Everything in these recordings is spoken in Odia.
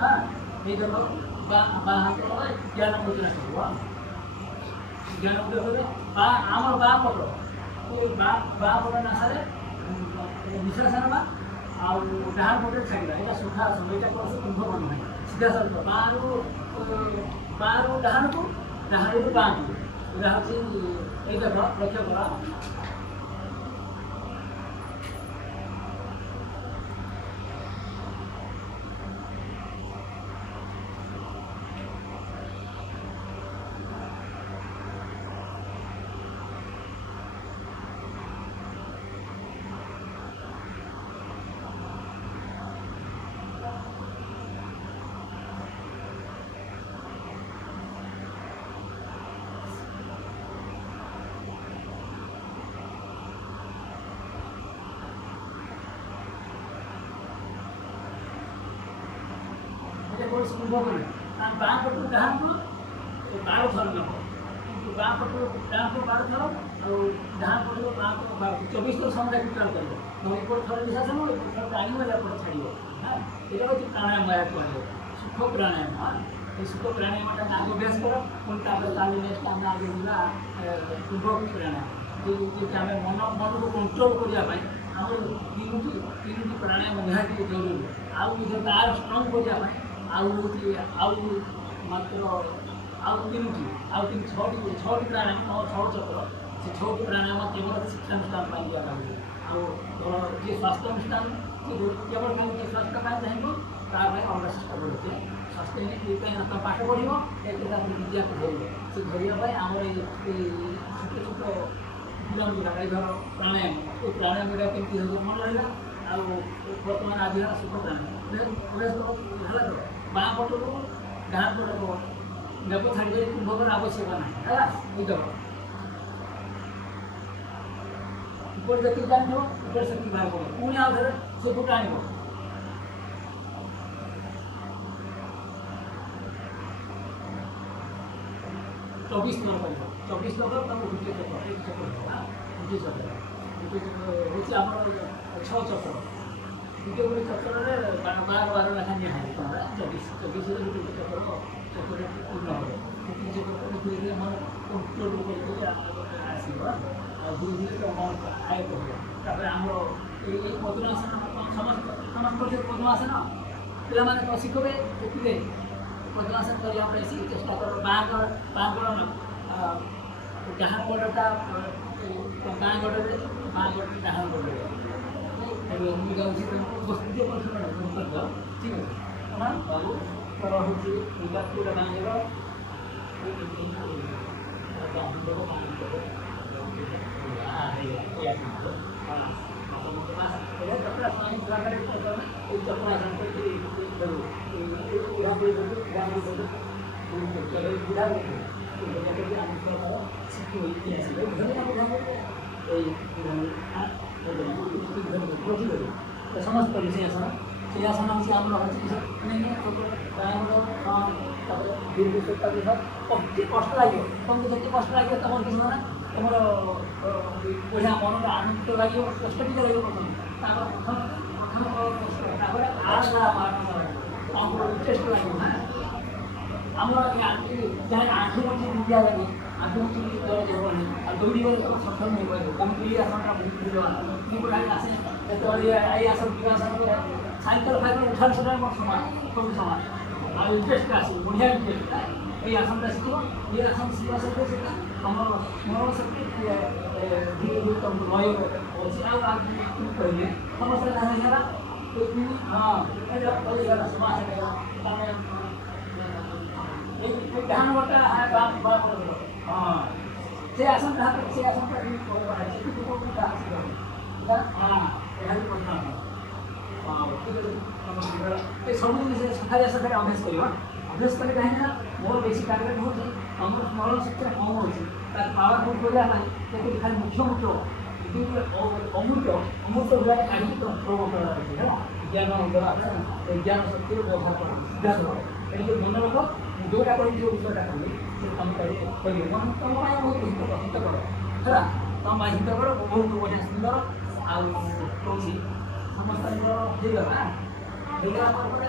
हाँ ये देखो बाहां तो ज्ञान मुद्रा करवा ज्ञान मुद्रा करे आमर बा पकड़ बा पकड़ ना सारे विश्लेषण बा आ डाहार पकड़ छाड़िबा एटा सुखा समयटा कोस कुंभ बन है सीधा सरल बारू डाहार को बा एटा होची ए देखो लक्ष्य करा कुंभ करे बाँ पटू डाहान को 12 थर नब कि बाँ पटू डाहान को 12 थर और डाहान पटू बाँ को 24 थर समय वितरण कर नईपट थर निशासन थर टाणी वाला पट छाड़ो हाँ ये हूँ प्राणायाम कहे सुख प्राणायाम हाँ ये सुख प्राणायाम आगे अभ्यास कर पुणी ताली नेक्स्ट आम आगे जा कुंभ प्राणायाम आम मन को कंट्रोल करने आम तीन प्राणायाम निहाती जरूरी आउ तार स्ट्रंग करने आउ मात्र तीन छटी प्राणायाम छो चक्र से छोटी प्राणायाम केवल शिक्षानुष्ठान दिया जी स्वास्थ्य अनुष्ठान केवल स्वास्थ्य चाहिए ताकि अलग चेष्टा करुचे स्वास्थ्य पाठ पढ़ो एक विद्या को धर से धरवाई आम छोट छोट पिला धर प्राणायाम ये प्राणायाम कमी मन रहा बर्तमान आज सुख प्राणायाम बाँ पटू डाहान पटू नेप छाड़ी कुंभकर आवश्यक ना है ऊपर जति जान ऊपर शक्ति बाहर पड़ो पुणी आउ थे से फुट आण 24 नंबर 24 नंबर तब उल्टे चक्र एक चक्र उल्टे चक्र हूँ आम 6 चक्र गोटे गोटे चक्र 12 लेखा निहाई 24 गोटे चक्र चक्र पूर्ण हम चक्र धीरे धीरे मन कंट्रोल करके आसो धीरे धीरे मन आय कर आम ये पद्मासन समस्त पद्मासन पे शिखे देखिए पद्मासन करने चेष्टा कर बाँ गड़ डाहान गड़टा बाँ गड़े बाँ गड़े डाहान गड़े बस्तु ठीक है बाबू तर हूँ पूरा बाँगर समस्त विषयासन से आसन हूँ आम दीर्घ कष्ट लगे तुमको जिते कष्ट लगे तुम किसी ना तुम बढ़िया मन आनंदित लगे कष्ट टी लगे प्रथम टेस्ट लगे आम जहाँ आँखी मुठी दिया लगे आँखी मुठी दर्द हेनी आ दौड़ी सक्षम हो पाए कम आसनटा भूल आसे आई आसन विकासन साइकेल फाइकेल उठान सुधार समान सब समान आ इंटरेस्ट आस बढ़िया इंटरेस्ट ये आसन शिख ये आसन शिखा सहित तुम स्मरण शक्ति धीरे धीरे तुम लय अच्छे कहे समस्त जाना हाँ समाज डाहान बटा हाँ से आसन से आसन सब जिन सकाले सकाले अभ्यास कर अभ्यास कले कहीं मोर बेसी टार्गेट हूँ तुम स्मरण शक्ति कम हो पावरफुल करने खाली मुख्य मुख्य अमूल्य अमूल्य गुड़ा काढ़ ज्ञान ज्ञान शक्ति व्यवहार कर मन रख जोटा कह जो विषयटा कली तुम कह तुम बहुत हित कर है तुम हित कर बहुत बढ़िया सुंदर आउसी समस्त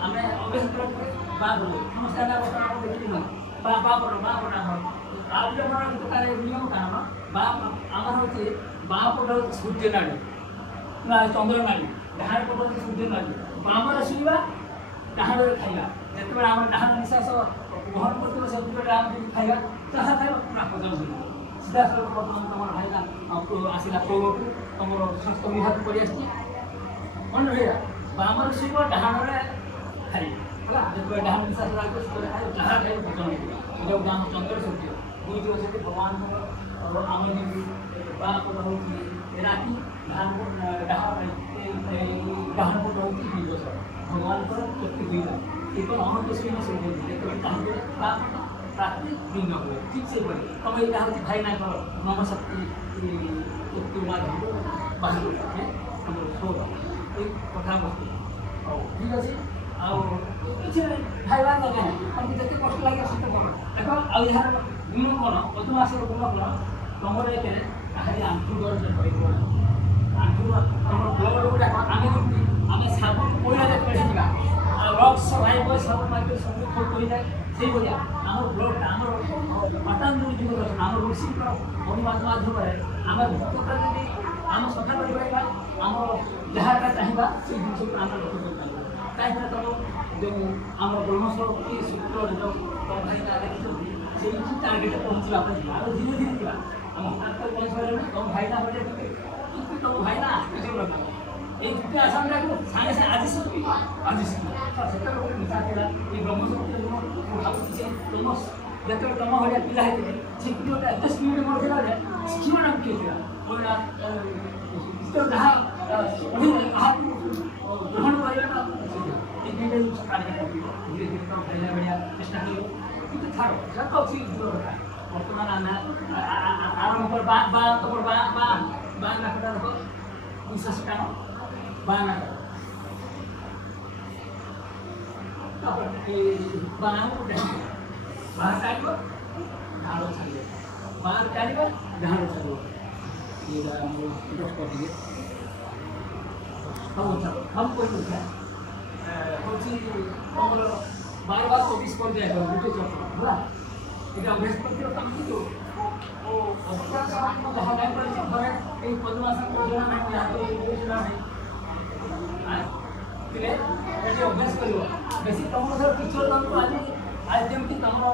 आम अभ्यास ବାହାଘର ସମସ୍ତେ ହେଲା ବର୍ତ୍ତମାନ ଦେଖିଲି ନା ବାପଟ ଆମର ଆଉ ଗୋଟେ ଆମର ତାର ନିୟମ କାରଣ ଆମର ହେଉଛି ବାଁପଟ ହେଉଛି ସୂର୍ଯ୍ୟ ନାଡ଼ି ନା ଚନ୍ଦ୍ର ନାଡ଼ି ଡାହାଣ ପଟ ହେଉଛି ସୂର୍ଯ୍ୟ ନାଡ଼ି ବାମରେ ଶୁଣିବା ଡାହାଣରେ ଖାଇବା ଯେତେବେଳେ ଆମର ଡାହାଣ ନିଶ୍ୱାସ ଗ୍ରହଣ କରୁଥିବ ସେତେବେଳେ ଆମେ ଯଦି ଖାଇବା ତାହା ଖାଇବା ପୁରା ପଚାଶ ସିଧାସଳଖ ବର୍ତ୍ତମାନ ତୁମର ଭାଇନା ଆସିଲା ପ୍ରଭୁକୁ ତୁମର ସ୍ୱାସ୍ଥ୍ୟ ବିଭାଗ କରି ଆସିଛି ମନେ ରହିବା ବାମରେ ଶୁଣିବ ଡାହାଣରେ ଖାଇବ ହେଲା ଯେତେବେଳେ ଡାହାଣ ନିଶ୍ୱାସ ଲାଗିବ ସେତେବେଳେ ଖାଇବ ଯାହା ଖାଇବ ପଚନ ହେଇଯିବ ଏଇଟାକୁ ଆମ ଚନ୍ଦ୍ର ସୂର୍ଯ୍ୟ ଦୁଇଟି ଅଛନ୍ତି ଭଗବାନଙ୍କର ଆମ ଯେମିତି ବାଁ ପଟ ହେଉଛି ରାତି ଡାହାଣ ପଟ ହେଉଛି ଦିବସ ଭଗବାନଙ୍କର ପ୍ରତି ଦୁଇଟା ଏକ ଅନନ୍ତ ଶ୍ରୀମ ସୂର୍ଯ୍ୟ ଯେତେବେଳେ ଚାହିଁବେ ବାଁ ପଟ ରାତି ଦିନ ହୁଏ ଠିକ୍ ସେହିପରି ତୁମେ ଏଇଟା ହେଉଛି ଭାଇନାଙ୍କର ନମଶକ୍ତି ଶକ୍ତି ମାଧ୍ୟମରେ ବାହାର ଆମର ସୌର ଏଇ କଥା ବସ୍ତୁ ହଉ ଠିକ୍ ଅଛି ଆଉ କିଛି ଖାଇବା ନେବେ ତମକୁ ଯେତେ କଷ୍ଟ ଲାଗେ ସେତେ ଭଲ ଦେଖ ଆଉ ଏହାର ଗୁଣ କ'ଣ ମଧୁମାସର ଗୁଣ କ'ଣ ତମର ଏଥିରେ କାହାରି ଆଣ୍ଠୁ ଦରଜ ରହିବ ଆଣ୍ଠୁ ତମର ବ୍ଲଡ଼ ଗୁଡ଼ାକ ଆମେ ଯେମିତି ଆମେ ସାବୁନ ପଇଲା ଯେତେବେଳେ ଯିବା ଆଉ ରକ୍ସ ଭାଇବ ସବୁ ମାଇକ ସବୁ ଫୋଟ ହୋଇଯାଏ ସେଇଭଳିଆ ଆମର ବ୍ଲଡ଼ଟା ଆମର ପଟାଞ୍ଜଳି ଯୁଗ ଦର୍ଶନ ଆମର ଋଷିଙ୍କର ଅନୁବାଦ ମାଧ୍ୟମରେ ଆମେ ଭକ୍ତଟା ଯଦି ଆମେ ସଫା କରିପାରିବା ଆମର ଯାହାଟା ଚାହିଁବା ସେଇ ଜିନିଷକୁ ଆମେ ରକ୍ଷା କରିପାରିବା କାହିଁକିନା ତୁମ ଯେଉଁ ଆମର ବ୍ରହ୍ମସ୍ୱରୂପ ସୂତ୍ରରେ ଯେଉଁ ତୁମ ଭାଇନା ଦେଖିଛନ୍ତି ସେଇଠି ଟାର୍ଗେଟ୍ ପହଞ୍ଚିବା ପାଇଁ ଆଉ ଧୀରେ ଧୀରେ ଯିବା ଆମ ହଠାତ୍ ପହଞ୍ଚିପାରିଲେ ତୁମ ଭାଇନା ହଲେ କିନ୍ତୁ ତୁମ ଭାଇନା ଆଶ୍ଚର୍ଯ୍ୟ ରଖିବ এই দুটো আসামটাকে সাଙ୍ଗେ ସାଙ୍ଗେ ଆଜି ଶିଖିବି ସେତେବେଳେ ଗୋଟେ ମିଶା ଥିଲା ଏଇ ବ୍ରହ୍ମଶକ୍ତିର ମୁଁ ଭାବୁଛି ଯେ ତୁମ ଯେତେବେଳେ ତୁମ ଭଳିଆ ପିଲା ହେଇଥିଲେ ସେ ପିଲାଟା ଏତେ ସ୍ପିଡ଼୍ ମୋର ଥିଲା ଯେ ଶିଖିବାଟା ମୁଖ୍ୟ ଥିଲା ଯାହା କାହାକୁ ଗ୍ରହଣ କରିବାଟା এই ଦୁଇଟା ଜିନିଷ ଧୀରେ ଧୀରେ ତ ଖାଇଲା ଭଳିଆ ଚେଷ୍ଟା କରିବ କିନ୍ତୁ ଛାଡ଼ ସେଟା ତ ଅଛି ଦୂର କଥା ବର୍ତ୍ତମାନ ଆମେ ଆରମ୍ଭ ତମର ବାଁ ନାକଟା ଦେଖ ନିଶ୍ୱାସ ଟାଣ ବାଁ ନାକ ତାପରେ ବାଁକୁ ଟାଣିବ ବାଁ ଟାଣିବ ଢାଳ ଛାଡ଼ିବ ବାଁ ଟାଣିବ ଢାଳ ଛାଡ଼ିବ ଏଇଟା ଆମର ଦଶ ଟିକେ ସବୁ ସବୁ କରିଦେଉଥିଲା ହେଉଛି ତୁମର 12-24 ପର୍ଯ୍ୟାୟ ଗୋଟେ ଚକ୍ର ହେଲା এটা অভ্যাস করতে তুমি তো ও অভ্যাস যাহা নাই করেছি ঘরে এই পদ্মাসন করলা না হাতে বসলা নাই એટલે એ અભ્યાસ કર્યો બેસી તમારો ટીચર તમકો આજ જેમથી તમારો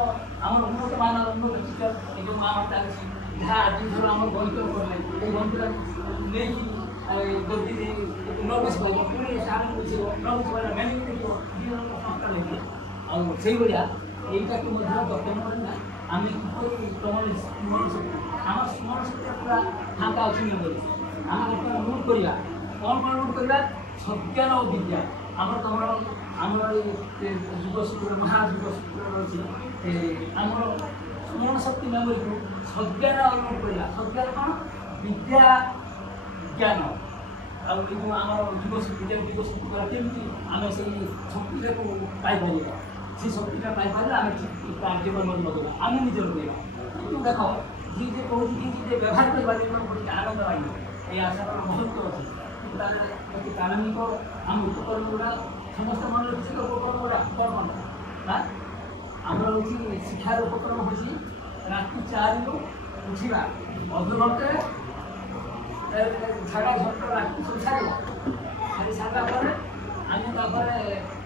আমার উন্নত মানের উন্নত টিচার এই যে মা মাতা আছে যাহা আଜି ধরো আমার গণিত করলে এই গণিতটা নেইকি যদি নর্ভস হয়ে পুরো সারা বুঝিব নর্ভস হয়ে ম্যানেজ করিব জীবন সংস্কার লেখে আর সেইভাবে এইটাকে মধ্যে যত্ন করে না আমি তোমার স্মরণ শক্তি আমার স্মরণ শক্তি পুরা ফাঁকা ଅଛି না বলি আমি ବର୍ତ୍ତମାନ নোট କରିବା କ'ଣ নোট କରିବା ସତ୍ୟର ବିଦ୍ୟା ଆମର ତମର ଆମର ଯୁଗସୂତ୍ର ମହାଯୁଗସୂତ୍ର ରହିଛି ଆମର ସ୍ମରଣ ଶକ୍ତି ମେମୋରିକୁ ସତ୍ୟର ଅନୁଭବ କରିବା ସତ୍ୟର କ'ଣ ବିଦ୍ୟା ଜ୍ଞାନ ଆଉ ଏ ଯେଉଁ ଆମର ଯୁଗଶକ୍ତି ଯୁଗଶକ୍ତି ଦ୍ୱାରା କେମିତି ଆମେ ସେଇ ଶକ୍ତିଟାକୁ ପାଇପାରିବା ସେ ଶକ୍ତିଟା ପାଇପାରିଲେ ଆମେ କାର୍ଯ୍ୟକ୍ରମରେ ଲଗାଇବା ଆମେ ନିଜର କରିବା କିନ୍ତୁ ଦେଖ ଯିଏ ଯିଏ କହୁଛି ଯିଏ ବ୍ୟବହାର କରିବା ଗୋଟେ ଆନନ୍ଦ ଲାଗିବ এই ଆଶାର ମହତ୍ଵ ଅଛି କିନ୍ତୁ ତାର ଅତି ପ୍ରାରମ୍ଭିକ ଆମ ଉପକରଣ ଗୁଡ଼ା ସମସ୍ତେ ମନେ ରଖିଛି ଉପକରଣ ଗୁଡ଼ା କ'ଣ ନା ଆମର ହେଉଛି ଶିକ୍ଷାର ଉପକରଣ ହେଉଛି ରାତି 4ରୁ ଉଠିବା ଅଧଘଣ୍ଟେ ଝାଡ଼ା ଝଟ ରାତି ସବୁ ଛାଡ଼ିବ ଛାଡ଼ି ସାରିଲା ପରେ ଆମେ ତାପରେ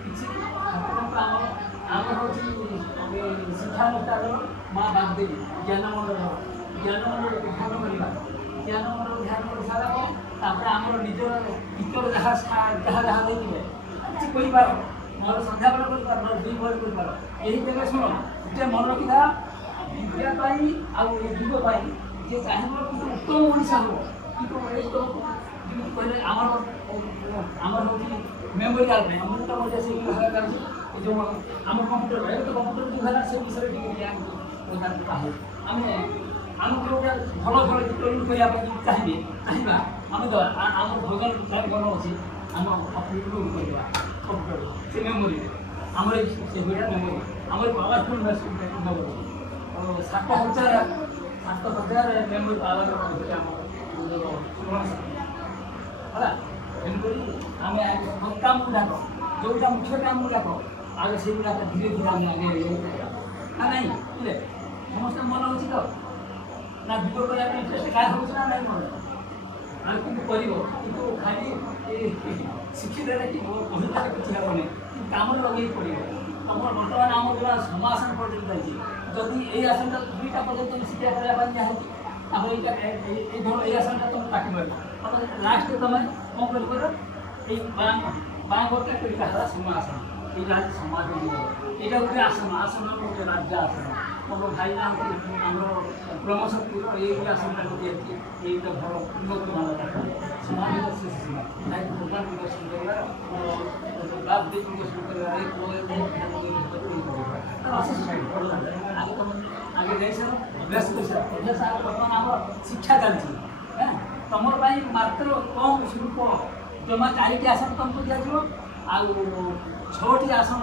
କିଛି ଠାକୁରଙ୍କ ଆମର ହେଉଛି ଶିକ୍ଷାନୁଷ୍ଠାନର ମା ବାଗଦେବୀ ଜ୍ଞାନମଣ୍ଡଳ ଧ୍ୟାନ କରିବା ଜ୍ଞାନମଣ୍ଡଳ ଧ୍ୟାନ କରିସାରିଲା ପରେ ତାପରେ ଆମର ନିଜର ଭିତର ଯାହା ଯାହା ଦେଇଥିବେ କିଛି କରିପାର ନହେଲେ ସନ୍ଧ୍ୟାବେଳେ କରିପାର ନହେଲେ 2 ପରେ କରିପାର ଏହି ତେବେ ଶୁଣ ଗୋଟେ ମନେ ରଖିଥା ବିଦ୍ୟା ପାଇଁ ଆଉ ଏ ଯୁଗ ପାଇଁ ଯିଏ ଚାହିଁବ କିନ୍ତୁ ଉତ୍ତମ ମଣିଷ ହେବ କିନ୍ତୁ ଯେମିତି କହିଲେ ଆମର ହେଉଛି ମେମୋରିଆଲ ପାଇଁ ମୁଁ ତ ମଧ୍ୟ ସେଇ ଭାଷା ଯାଉଛି ଏ ଯେଉଁ ଆମ କମ୍ପ୍ୟୁଟର ଏବେ ତ କମ୍ପ୍ୟୁଟର ଯେଉଁ ହେଲା ସେ ବିଷୟରେ ଟିକେ ଆମେ ଆମକୁ ଗୋଟେ ଭଲ ଭଲ ଟ୍ରେନିଂ କରିବା ପାଇଁ ଚାହିଁବା ଆମେ ଆମ ଭଜନ ଗଣ ଅଛି ଆମ କମ୍ପ୍ୟୁଟର କରିବା କମ୍ପ୍ୟୁଟର ସେ ମେମୋରିରେ ଆମର ସେଭଳିଆ ମେମୋରି ଆମର ପାୱାରଫୁଲ୍ ମେମୋରି 7,000 ମେମୋରି ପାୱାର ହେଉଛି ଆମର ହେଲା ତେଣୁକରି ଆମେ କାମ ଗୁଡ଼ାକ ଯେଉଁଟା ମୁଖ୍ୟ କାମ ଗୁଡ଼ାକ आगे से धीरे धीरे आगे ना नहीं बुझे समस्त मन हो ना भिडियो करने इंटरेस्ट क्या हो ना नहीं मन कि खाली शिक्षित कि बहुत किसी हेनी कम लगे पड़े तुम बर्तमान आम जो समासन पर्यटन जाइए जदि ये आसन दुईटा पर्यटन तुम शिक्षा करने ये आसन तुम काटि लास्ट तुम कौन कर बाँ गोटे सिंहासन यहाँ समाज यहाँ गोटे आसन आसन गोटे राज्य आसन मोर भाई ब्रह्मशक्ति ये आसन दिए भल उन्नत मान समाज भगवान दर्शन करवा आगे जाए अभ्यास कर अभ्यास बर्तमान आम शिक्षा चलती तुम मात्र कम स्वरूप जमा 4टी आसन तुमको दिज्व आ 6टी आसन